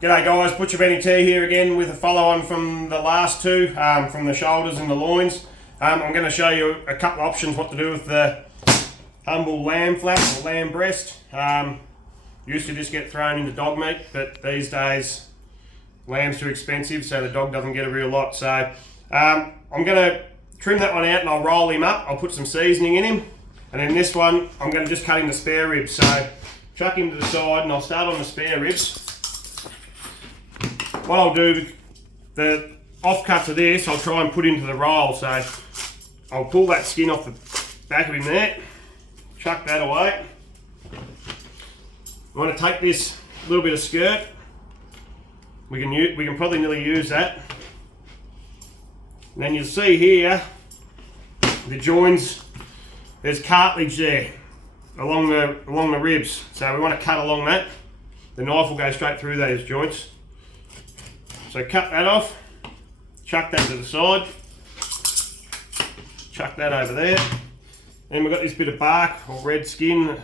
G'day guys, Butcher Benny T here again with a follow on from the last two, from the shoulders and the loins. I'm going to show you a couple of options what to do with the humble lamb flap or lamb breast. Used to just get thrown into dog meat, but these days lamb's too expensive, so the dog doesn't get a real lot. So I'm going to trim that one out and I'll roll him up. I'll put some seasoning in him, and then this one I'm going to just cut him the spare ribs. So chuck him to the side and I'll start on the spare ribs. What I'll do, the offcuts of this, I'll try and put into the roll. So I'll pull that skin off the back of him there, chuck that away. I want to take this little bit of skirt. We can probably nearly use that. And then you'll see here the joins. There's cartilage there along the ribs. So we want to cut along that. The knife will go straight through those joints. So cut that off, chuck that to the side, chuck that over there. Then we've got this bit of bark or red skin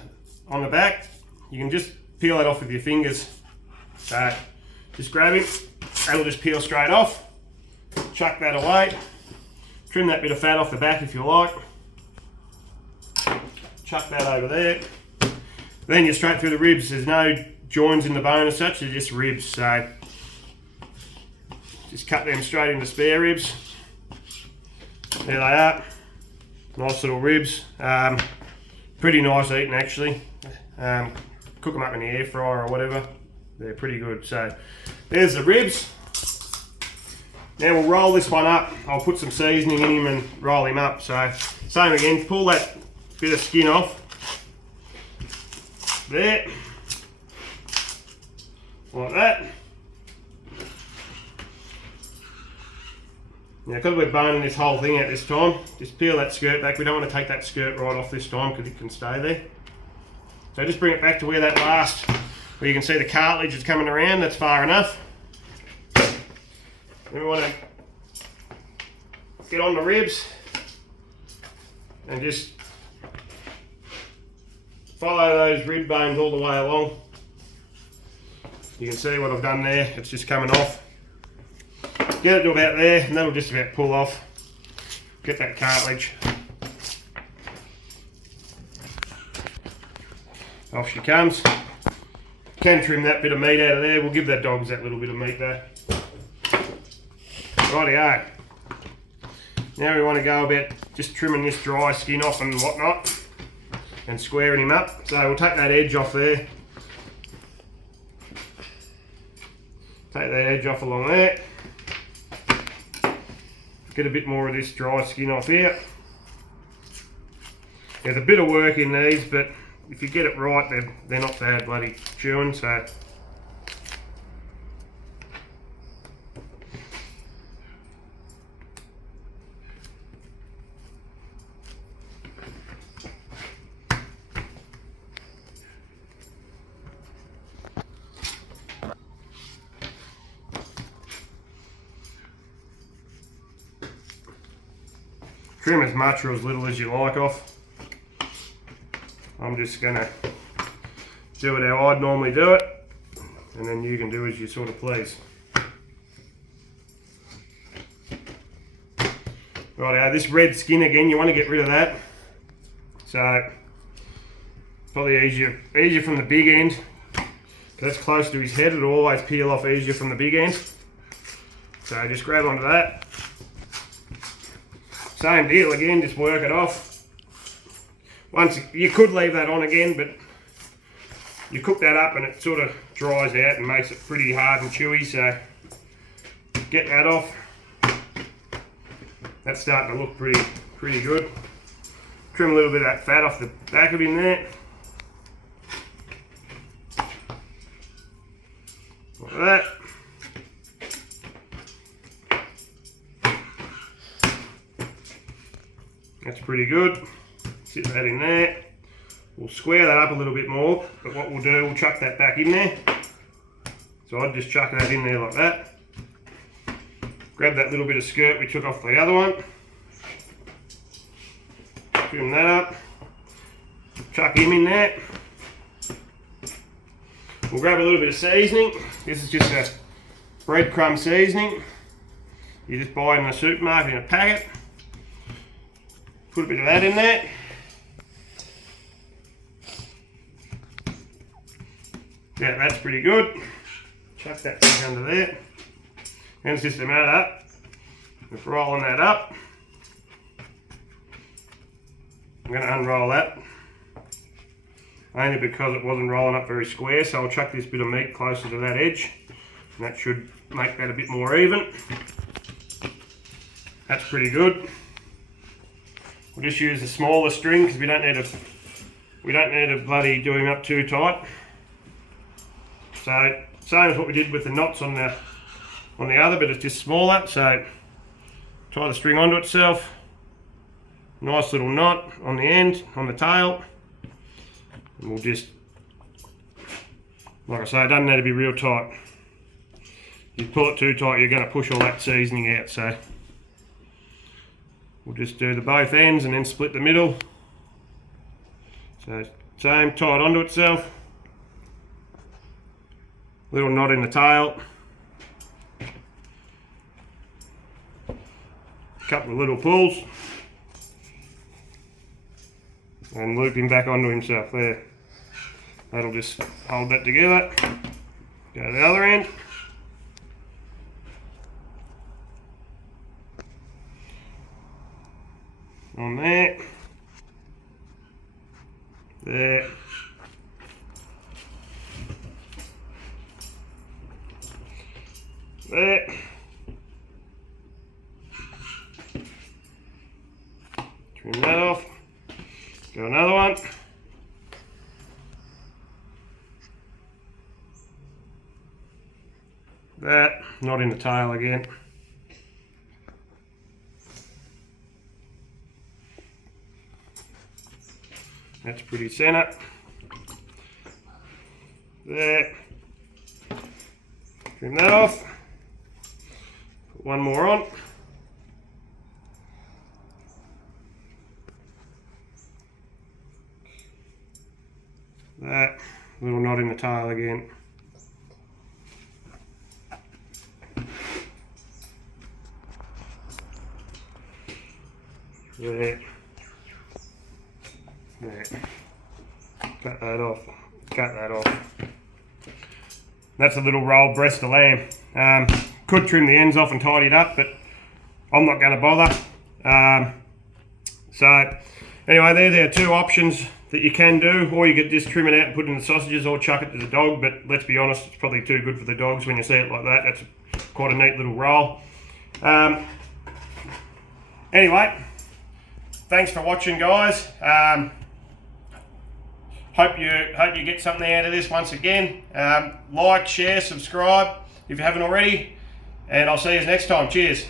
on the back. You can just peel that off with your fingers. So just grab it, that'll just peel straight off. Chuck that away. Trim that bit of fat off the back if you like. Chuck that over there. Then you're straight through the ribs. There's no joins in the bone as such, they're just ribs. So just cut them straight into spare ribs. There they are. Nice little ribs. Pretty nice eating actually. Cook them up in the air fryer or whatever. They're pretty good. So there's the ribs. Now we'll roll this one up. I'll put some seasoning in him and roll him up. So same again, pull that bit of skin off. There. Like that. Now because we're boning this whole thing out this time, just peel that skirt back. We don't want to take that skirt right off this time because it can stay there. So just bring it back to where that last, where you can see the cartilage is coming around. That's far enough. Then we want to get on the ribs and just follow those rib bones all the way along. You can see what I've done there. It's just coming off. Get it to about there, and that'll just about pull off. Get that cartilage. Off she comes. Can trim that bit of meat out of there. We'll give the dogs that little bit of meat there. Rightio. Now we want to go about just trimming this dry skin off and whatnot, and squaring him up. So we'll take that edge off there. Take that edge off along there. Get a bit more of this dry skin off here. There's a bit of work in these, but if you get it right, they're not bad bloody chewing. So trim as much or as little as you like off. I'm just going to do it how I'd normally do it, and then you can do as you sort of please. Right, this red skin again, you want to get rid of that. So probably easier from the big end, because that's close to his head. It'll always peel off easier from the big end. So just grab onto that. Same deal again, just work it off. Once you could leave that on again, but you cook that up and it sort of dries out and makes it pretty hard and chewy. So get that off. That's starting to look pretty good. Trim a little bit of that fat off the back of him there. Like that. That's pretty good. Sit that in there. We'll square that up a little bit more, but what we'll do, we'll chuck that back in there. So I'd just chuck that in there like that. Grab that little bit of skirt we took off the other one. Trim that up. Chuck him in there. We'll grab a little bit of seasoning. This is just a breadcrumb seasoning. You just buy it in a supermarket in a packet. Put a bit of that in there. Yeah, that's pretty good. Chuck that back under there. And it's just a matter of rolling that up. I'm going to unroll that. Only because it wasn't rolling up very square, so I'll chuck this bit of meat closer to that edge. And that should make that a bit more even. That's pretty good. We'll just use the smaller string because we don't need to bloody do him up too tight. So same as what we did with the knots on the other, but it's just smaller. So tie the string onto itself. Nice little knot on the end, on the tail. And we'll just, like I say, it doesn't need to be real tight. If you pull it too tight, you're going to push all that seasoning out. So we'll just do the both ends and then split the middle. So same, tie it onto itself. Little knot in the tail. Couple of little pulls. And loop him back onto himself there. That'll just hold that together. Go to the other end. On there. There. There. Trim that off. Got another one. That, not in the tail again. That's pretty centre. There. Trim that off. Put one more on. That little knot in the tail again. There. There. Cut that off. Cut that off. That's a little rolled breast of lamb. Could trim the ends off and tidy it up, but I'm not going to bother. So anyway, there are two options that you can do, or you could just trim it out and put it in the sausages or chuck it to the dog, but let's be honest, it's probably too good for the dogs when you see it like that. That's quite a neat little roll. Anyway, thanks for watching, guys. Hope you get something out of this once again. Like, share, subscribe if you haven't already, and I'll see you next time. Cheers.